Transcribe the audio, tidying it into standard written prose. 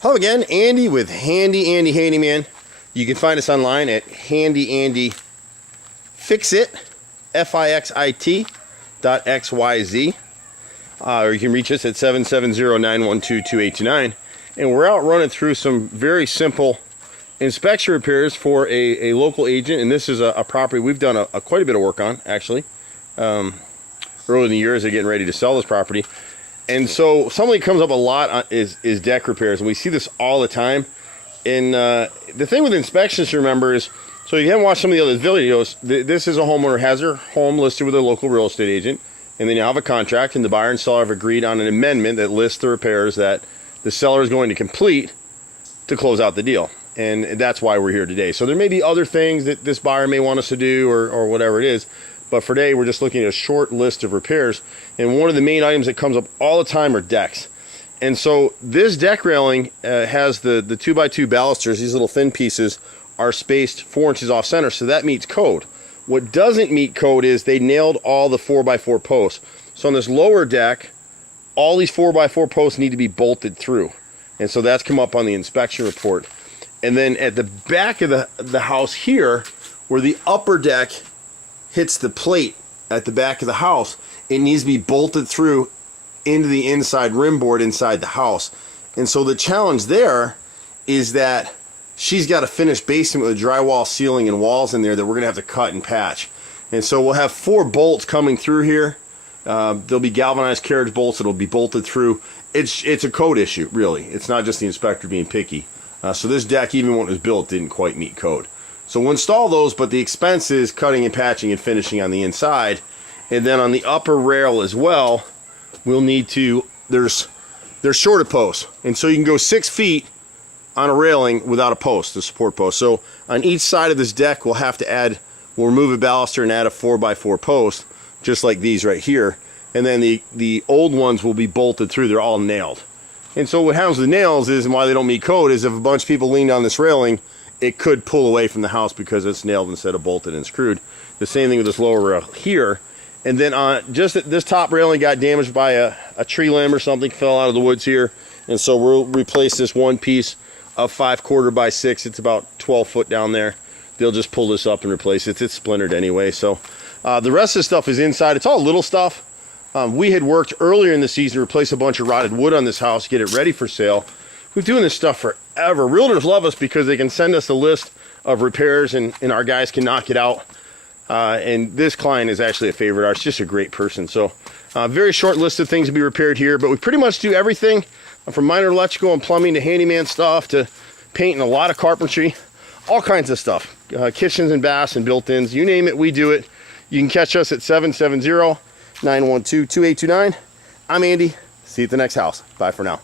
Hello again, Andy with Handy Andy Handyman. You can find us online at HandyAND Fixit, FIXIT.xyz. Or you can reach us at 770-912-2829. And we're out running through some very simple inspection repairs for a local agent. And this is a property we've done quite a bit of work on, actually. Early in the year as they're getting ready to sell this property. And so something that comes up a lot is deck repairs. And we see this all the time. And the thing with inspections to remember is, so you haven't watched some of the other videos, this is a homeowner has their home listed with a local real estate agent. And then you have a contract, and the buyer and seller have agreed on an amendment that lists the repairs that the seller is going to complete to close out the deal. And that's why we're here today. So there may be other things that this buyer may want us to do or whatever it is. But for today, we're just looking at a short list of repairs. And one of the main items that comes up all the time are decks. And so this deck railing has the 2x2 balusters. These little thin pieces are spaced 4 inches off center. So that meets code. What doesn't meet code is they nailed all the 4x4 posts. So on this lower deck, all these 4x4 posts need to be bolted through. And so that's come up on the inspection report. And then at the back of the house here, where the upper deck hits the plate at the back of the house, it needs to be bolted through into the inside rim board inside the house. And so the challenge there is that she's got a finished basement with a drywall ceiling and walls in there that we're gonna have to cut and patch. And so we'll have 4 bolts coming through here. There'll be galvanized carriage bolts that'll be bolted through. It's a code issue, really. It's not just the inspector being picky. So this deck, even when it was built, didn't quite meet code. So we'll install those, but the expense is cutting and patching and finishing on the inside. And then on the upper rail as well, we'll need to, there's shorter posts. And so you can go 6 feet on a railing without a post, a support post. So on each side of this deck, we'll have to we'll remove a baluster and add a 4x4 post, just like these right here. And then the old ones will be bolted through. They're all nailed. And so what happens with nails is, and why they don't meet code, is if a bunch of people lean on this railing, it could pull away from the house because it's nailed instead of bolted and screwed. The same thing with this lower rail here. And then just this top railing got damaged by a tree limb or something, fell out of the woods here. And so we'll replace this one piece of 5/4 by 6. It's about 12 foot down there. They'll just pull this up and replace it. It's splintered anyway. So the rest of the stuff is inside. It's all little stuff. We had worked earlier in the season to replace a bunch of rotted wood on this house, get it ready for sale. We've been doing this stuff forever. Realtors love us because they can send us a list of repairs and our guys can knock it out. And this client is actually a favorite of ours, just a great person. So very short list of things to be repaired here, but we pretty much do everything from minor electrical and plumbing to handyman stuff to paint and a lot of carpentry, all kinds of stuff. Kitchens and baths and built-ins, you name it, we do it. You can catch us at 770-912-2829. I'm Andy. See you at the next house. Bye for now.